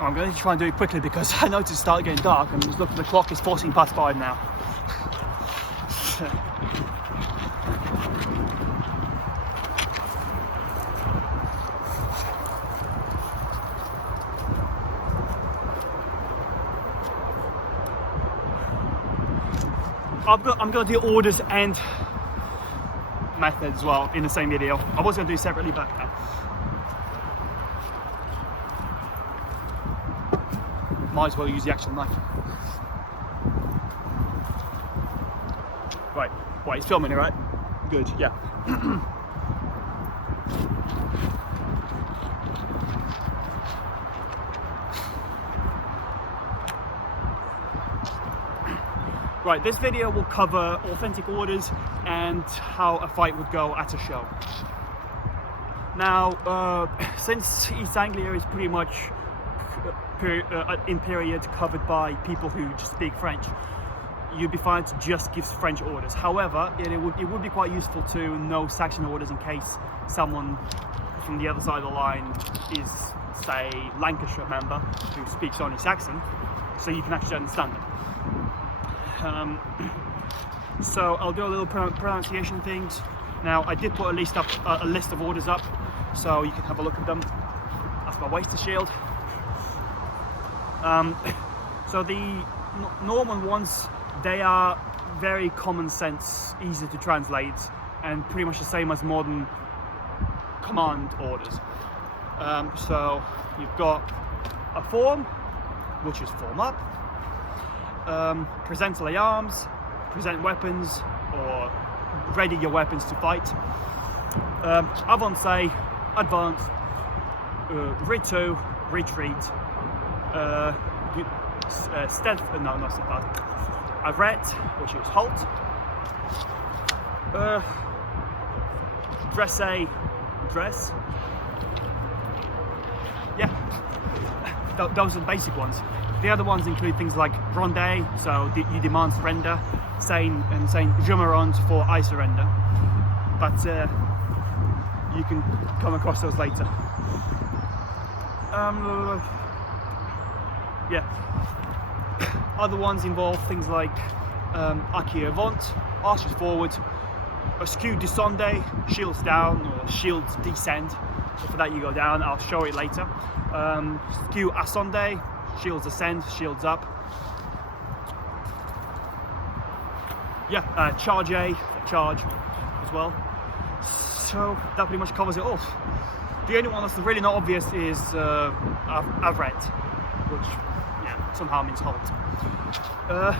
I'm going to try and do it quickly because I noticed it's starting getting dark and look at the clock, it's 14 past 5 now. I'm going to do orders and method as well in the same video. I was going to do it separately, but might as well use the actual knife. Right, wait, it's filming it, right? Good, yeah. Right, this video will cover authentic orders and how a fight would go at a show. Now, since East Anglia is pretty much in period covered by people who just speak French, you'd be fine to just give French orders. However, it would be quite useful to know Saxon orders in case someone from the other side of the line is, say, Lancashire member who speaks only Saxon, so you can actually understand them. So I'll do a little pronunciation things. Now, I did put a list of orders up, so you can have a look at them. That's my waster shield. So the Norman ones, they are very common sense, easy to translate, and pretty much the same as modern command orders. So you've got a form, which is form up, present lay arms, present weapons, or ready your weapons to fight, avancez, advance, reto, retreat, stealth, no, not stealth, arrête, which is halt, dresse, dress. Yeah, those are the basic ones. The other ones include things like rondé, so you demand surrender, saying je me rends for I surrender, but you can come across those later. Yeah. Other ones involve things like acquis avant, arches forward, askew descendez, shields down or shields descend. So for that you go down. I'll show it later. Askew ascendez, shields ascend, shields up. Yeah, charge A, charge as well. So that pretty much covers it all. The only one that's really not obvious is arrête, which somehow means halt. I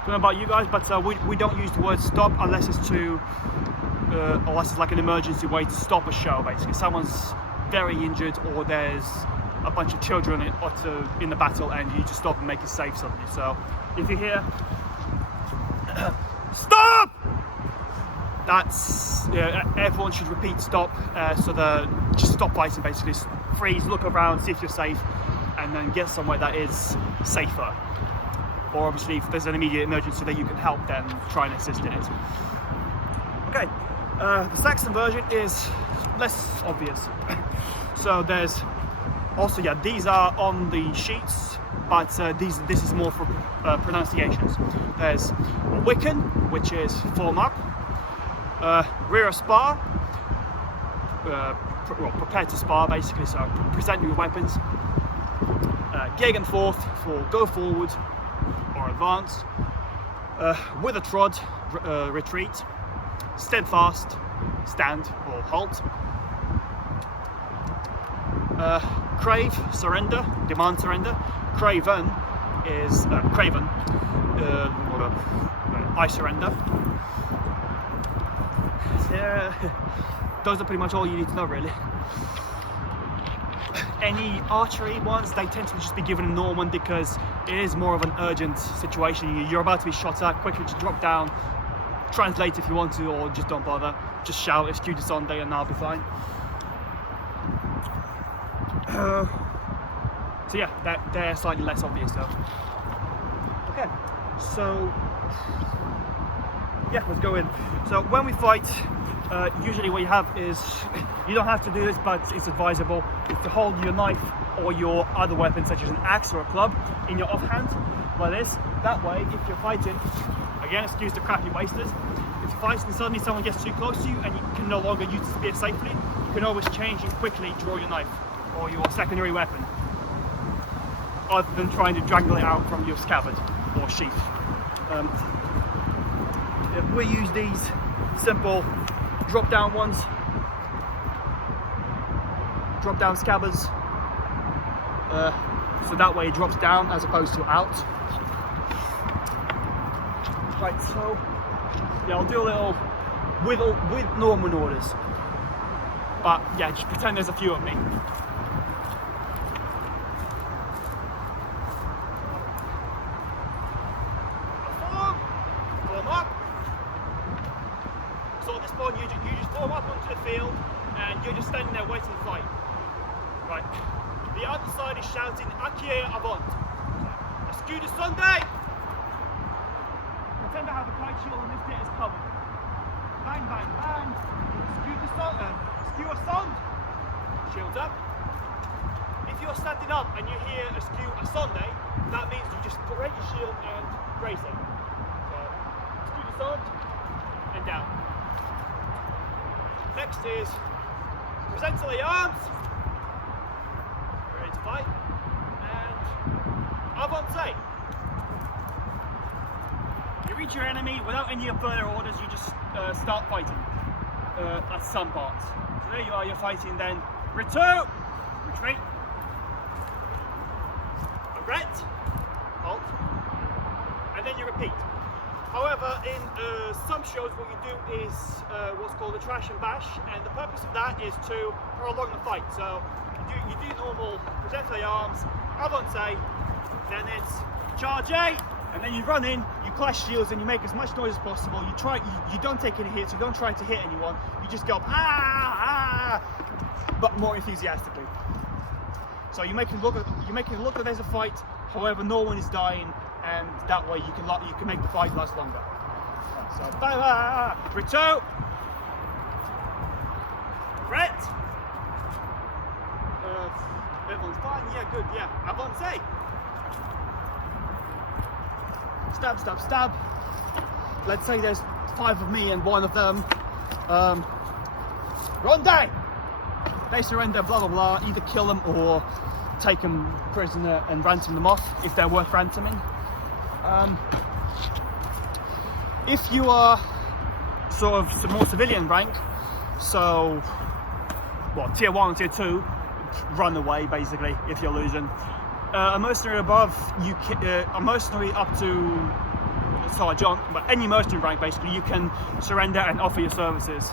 don't know about you guys, but we don't use the word stop unless it's like an emergency way to stop a show. Basically, someone's very injured or there's a bunch of children in the battle, and you just stop and make it safe suddenly. So if you hear stop, that's everyone should repeat stop. So just stop fighting, basically freeze, look around, see if you're safe, and then get somewhere that is safer. Or obviously if there's an immediate emergency that you can help, then try and assist in it. Okay, the Saxon version is less obvious. So there's also, these are on the sheets, but this is more for pronunciations. There's Wicken, which is form up, rear spar, prepare to spar basically, so present your weapons, Gegenforth for go forward or advance, with a trod, retreat, steadfast, stand or halt, crave, surrender, demand surrender. Craven is craven, I surrender. Those are pretty much all you need to know, really. Any archery ones, they tend to just be given a Norman because it is more of an urgent situation. You're about to be shot at, quickly just drop down, translate if you want to, or just don't bother. Just shout "Askew descendez" and I'll be fine. So yeah, they're slightly less obvious though. Okay, so yeah, let's go in. So when we fight, usually what you have is You don't have to do this, but it's advisable is to hold your knife or your other weapon, such as an axe or a club, in your offhand like this. That way, if you're fighting, again, excuse the crappy wasters, if you're fighting and suddenly someone gets too close to you and you can no longer use the spear safely, you can always change and quickly draw your knife or your secondary weapon, other than trying to dangle it out from your scabbard or sheath. If we use these simple drop down ones, drop down scabbards, so that way it drops down as opposed to out. Right, so yeah, I'll do a little with Norman orders, but yeah, just pretend there's a few of me. Form up. So at this point, you just form up onto the field, and you're just standing there waiting to fight. Right. The other side is shouting "Akie avant." Askew de Sunday. Pretend I have a kite shield and this bit is covered. Bang, bang, bang. Askew a sond. Shields up. If you're standing up and you hear askew a Sunday, that means you just raise your shield and raise it. So, askew de sond and down. Next is present to the arms. Ready to fight. And avancez. You reach your enemy without any further orders, you just start fighting at some parts. So there you are, you're fighting, then return, retreat, arrête, halt, and then you repeat. However, in some shows what you do is what's called a trash and bash, and the purpose of that is to prolong the fight. So you do normal present the arms, avancez, then it's charge A, and then you run in, you clash shields, and you make as much noise as possible. You don't take any hits, you don't try to hit anyone, you just go ah, but more enthusiastically. So you make it look like there's a fight, however no one is dying, and that way you can make the fight last longer. So return, Brett. Everyone's fine. Yeah, good. Yeah, avancez. Stab, stab, stab. Let's say there's 5 of me and 1 of them. Ronde! They surrender, blah blah blah. Either kill them or take them prisoner and ransom them off if they're worth ransoming. If you are sort of some more civilian rank, so tier 1 and tier 2, run away basically if you're losing. A mercenary above, a mercenary up to sergeant, but any mercenary rank basically, you can surrender and offer your services.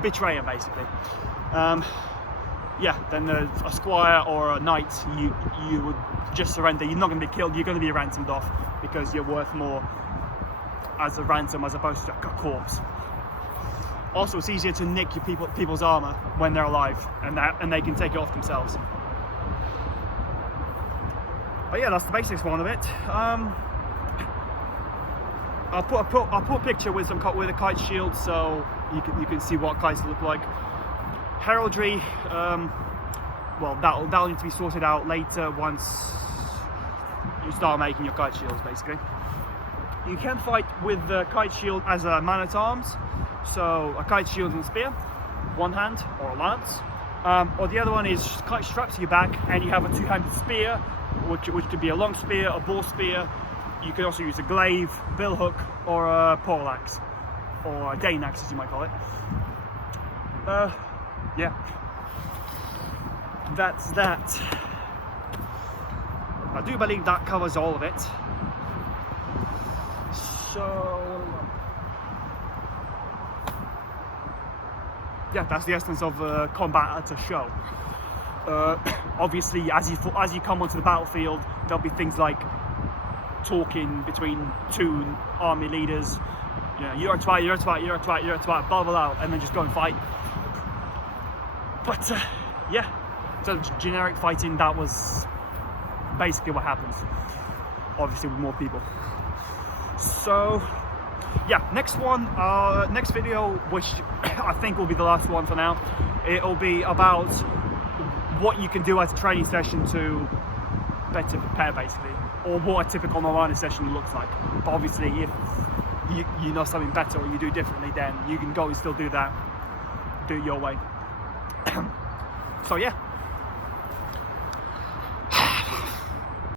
Betrayer basically. Yeah, then a squire or a knight, you would just surrender. You're not going to be killed, you're going to be ransomed off because you're worth more as a ransom as opposed to a corpse. Also, it's easier to nick your people's armor when they're alive, and they can take it off themselves. But yeah, that's the basics one of it. I'll put a picture with a kite shield so you can see what kites look like. Heraldry, well, that'll need to be sorted out later once you start making your kite shields, basically. You can fight with the kite shield as a man-at-arms, so a kite shield and spear, one hand, or a lance. Or the other one is kite strapped to your back, and you have a two-handed spear, which could be a long spear, a ball spear. You can also use a glaive, bill hook, or a pole axe, or a Dane axe, as you might call it. Yeah, that's that. I do believe that covers all of it. So yeah, that's the essence of combat at a show. Obviously, as you come onto the battlefield, there'll be things like talking between 2 army leaders. You know, you're a twat, you're a twat, you're a twat, you're a twat, blah blah blah, and then just go and fight. But yeah, so generic fighting, that was basically what happens. Obviously with more people. So yeah, next video, which I think will be the last one for now, It'll be about what you can do as a training session to better prepare, basically, or what a typical no-running session looks like. But obviously, if you know something better or you do differently, then you can go and still do that, do it your way. So yeah.